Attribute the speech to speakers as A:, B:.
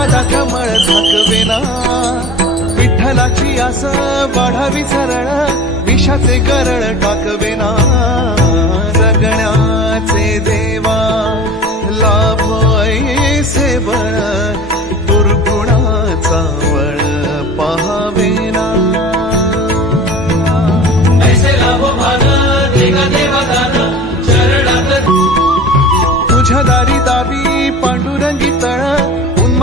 A: मळ झाकवेना. विठ्ठलाची आस वाढावी सरळ विषाचे गरळ टाकवेना. जगण्याचे देवा लाभ ऐसे बळ